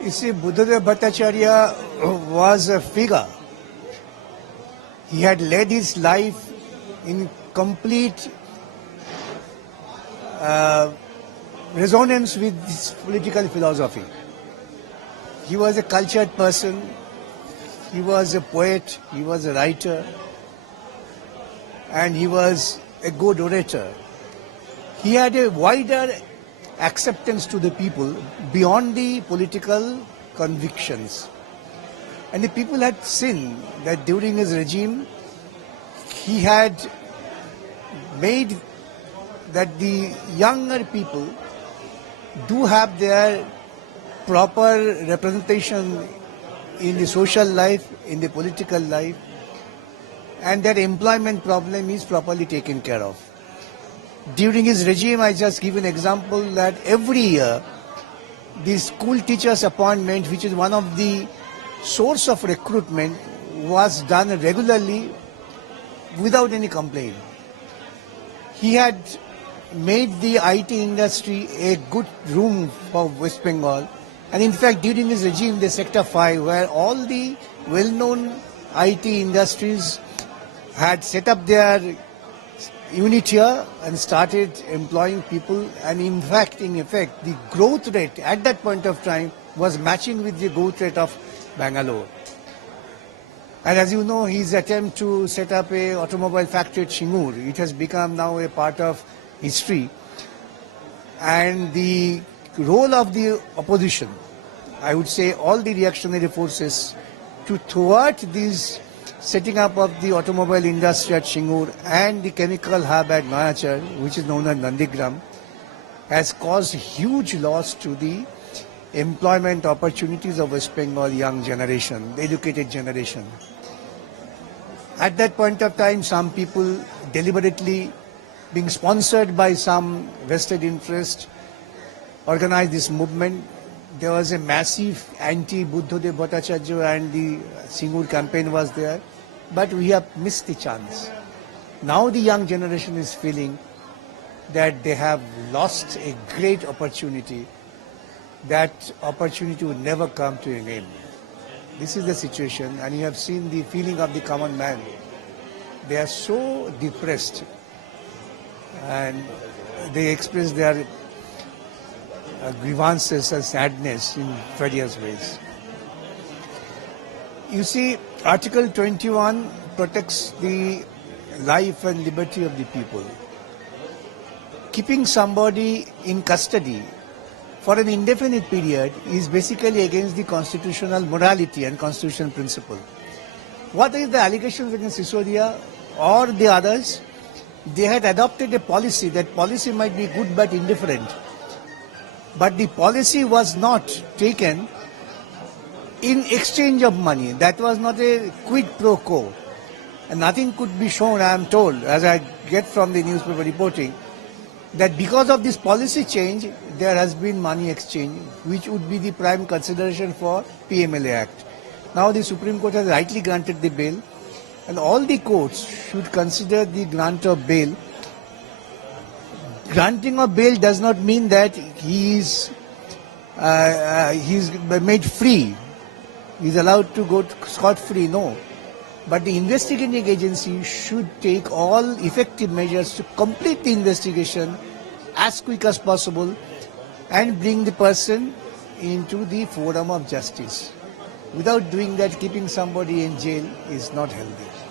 You see, Buddhadeva Bhattacharya was a figure. He had led his life in complete resonance with his political philosophy. He was a cultured person, he was a poet, he was a writer, and he was a good orator. He had a wider acceptance to the people beyond the political convictions. And the people had seen that during his regime, he had made that the younger people do have their proper representation in the social life, in the political life, and that employment problem is properly taken care of. During his regime, I just give an example that every year, the school teachers' appointment, which is one of the source of recruitment, was done regularly without any complaint. He had made the IT industry a good room for West Bengal. And in fact, during his regime, the Sector 5, where all the well-known IT industries had set up their unit here and started employing people. And in effect, the growth rate at that point of time was matching with the growth rate of Bangalore. And as you know, his attempt to set up a automobile factory at Chingur, it has become now a part of history. And the role of the opposition, I would say all the reactionary forces, to thwart this setting up of the automobile industry at Chingur and the chemical hub at Nayachar, which is known as Nandigram, has caused huge loss to the employment opportunities of West Bengal young generation, the educated generation. At that point of time, some people deliberately, being sponsored by some vested interest, organized this movement. There was a massive anti-Buddhadeva Bhattacharya and the Singur campaign was there, but we have missed the chance. Now the young generation is feeling that they have lost a great opportunity. That opportunity will never come to an end. This is the situation, and you have seen the feeling of the common man. They are so depressed, and they express their grievances and sadness in various ways. You see, Article 21 protects the life and liberty of the people. Keeping somebody in custody for an indefinite period is basically against the constitutional morality and constitutional principle. What is the allegations against Sisodia or the others? They had adopted a policy. That policy might be good but indifferent. But the policy was not taken in exchange of money. That was not a quid pro quo. And nothing could be shown, I am told, as I get from the newspaper reporting, that because of this policy change, there has been money exchange, which would be the prime consideration for PMLA Act. Now the Supreme Court has rightly granted the bail, and all the courts should consider the grant of bail. Granting of bail does not mean that he's made free. He's allowed to go scot-free, no. But the investigating agency should take all effective measures to complete the investigation as quick as possible and bring the person into the forum of justice. Without doing that, keeping somebody in jail is not healthy.